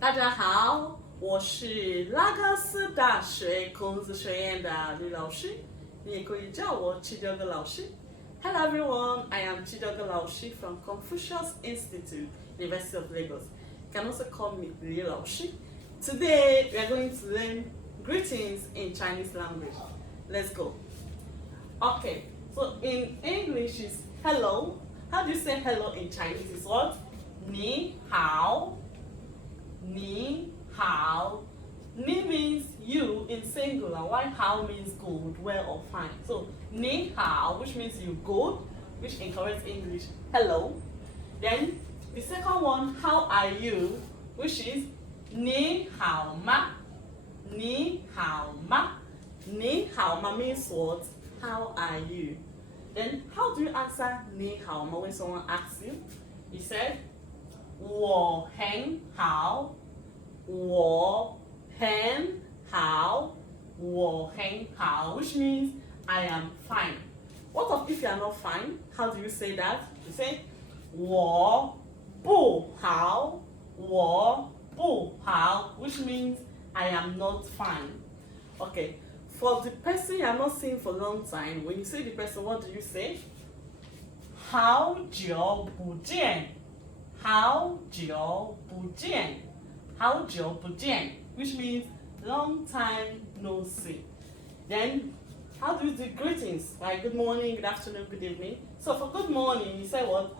大家好，我是拉各斯大学孔子学院的吕老师，你也可以叫我七九个老师。Hello everyone, I am Chidogo Laoshi from Confucius Institute, University of Lagos. You can also call me Liu Laoshi. Today we are going to learn greetings in Chinese language. Let's go. Okay, so in English is hello. How do you say hello in Chinese? Is what? Ni hao. Ni hao. Ni means you in singular, while hao means good, well, or fine. So ni hao, which means you good, which encourages English, hello. Then the second one, how are you, which is ni hao ma. Ni hao ma. Ni hao ma means what? How are you? Then how do you answer ni hao ma when someone asks you? You said 我很好，我很好，我很好, which means I am fine. What if you are not fine? How do you say that? You say 我不好，我不好, which means I am not fine. Okay, for the person you are not seeing for a long time, when you say the person, what do you say? 好久不见。好久不见，好久不见, which means long time no see. Then, how do you do greetings? Like good morning, good afternoon, good evening. So for good morning, you say what?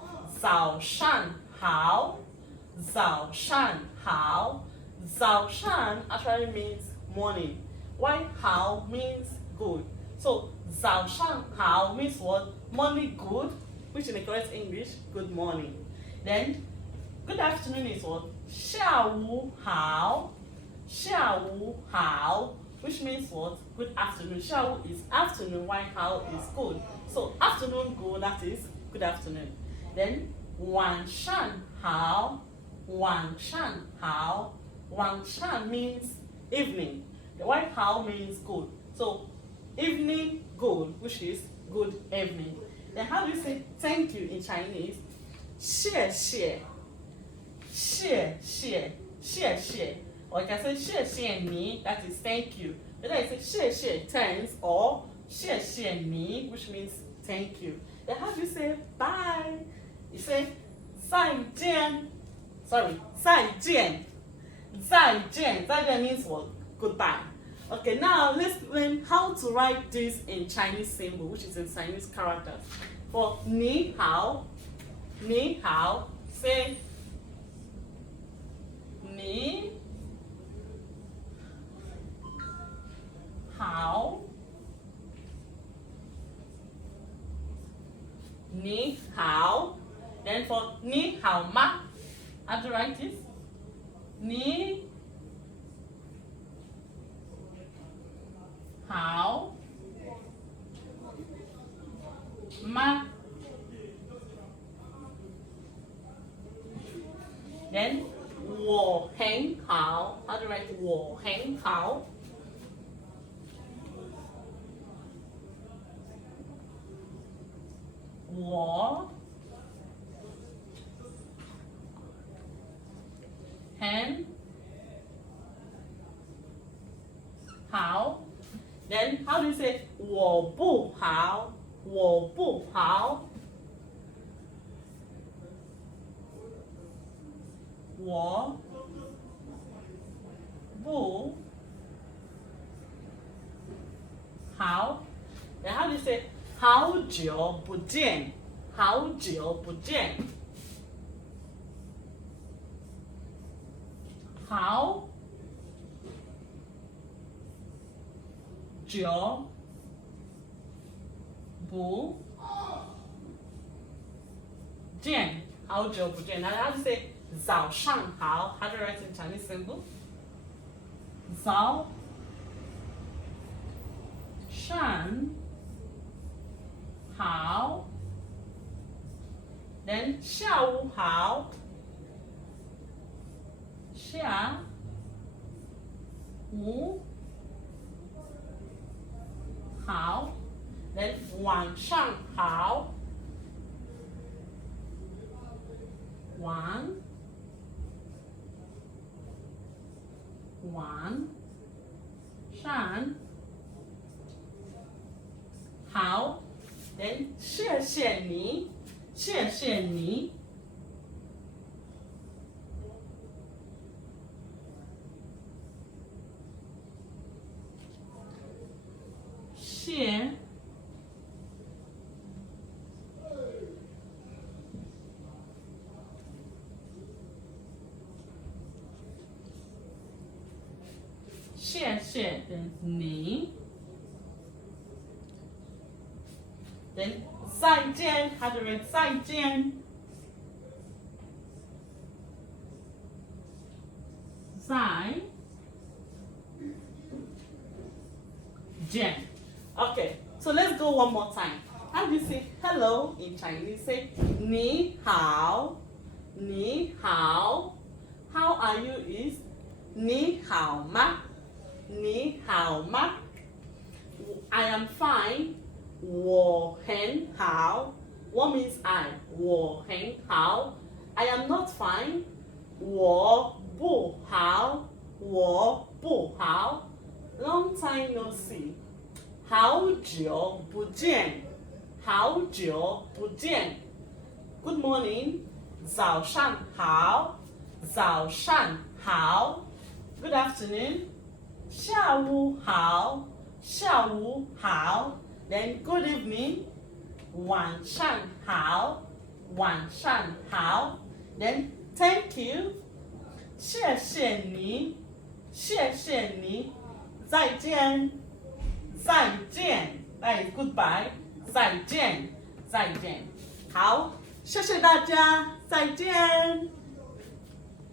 早上好，早上好。早上 actually means morning, while 好 means good. So 早上好 means what? Morning good, which in the correct English, good morning. Then good afternoon is what? 下午好，下午好, which means what? Good afternoon. 下午 is afternoon, while 好 is good. So afternoon good, that is good afternoon. Then 晚上好，晚上好，晚上 means evening, while 好 means good. So evening good, which is good evening. Then how do you say thank you in Chinese? 谢谢。谢谢，谢谢. Or you can say 谢谢你, that is thank you. Then I say 谢谢 thanks or 谢谢你, which means thank you. Then how do you say bye? You say 再见. Sorry, 再见. 再见. 再见 means what? Goodbye. Okay, now let's learn how to write this in Chinese symbol, which is in Chinese characters. For 你好, 你好, say 你好，你好. Then for 你好吗? How do you write this? 你好吗? Then 我很好. How do you write 我很好?我很好. Then how do you say 我不好? 我不好. 我不好. Then how do you say 好久不见? 好久不见. 好久不见. 好久不见. Now how do you say 早上好? How do you write in Chinese symbol? 早上好. Then 下午好. 下午好. Then 晚上好. 晚晚上好。Then 谢谢你，谢谢你。谢谢你。Then 再见 how to read 再见？再见。Okay, so let's go one more time. How do you say hello in Chinese? Say 你好，你好。How are you is 你好吗？你好吗？ I am fine. 我很好。What means I? 我很好。I am not fine. 我不好。我不好。Long time no see. 好久不见。好久不见。Good morning. 早上好。早上好。Good afternoon. 下午好。下午好。Then good evening. 晚上好。晚上好。Then thank you. 谢谢你。谢谢你。再见。再见。That is goodbye. 再见。再见。好，谢谢大家。再见。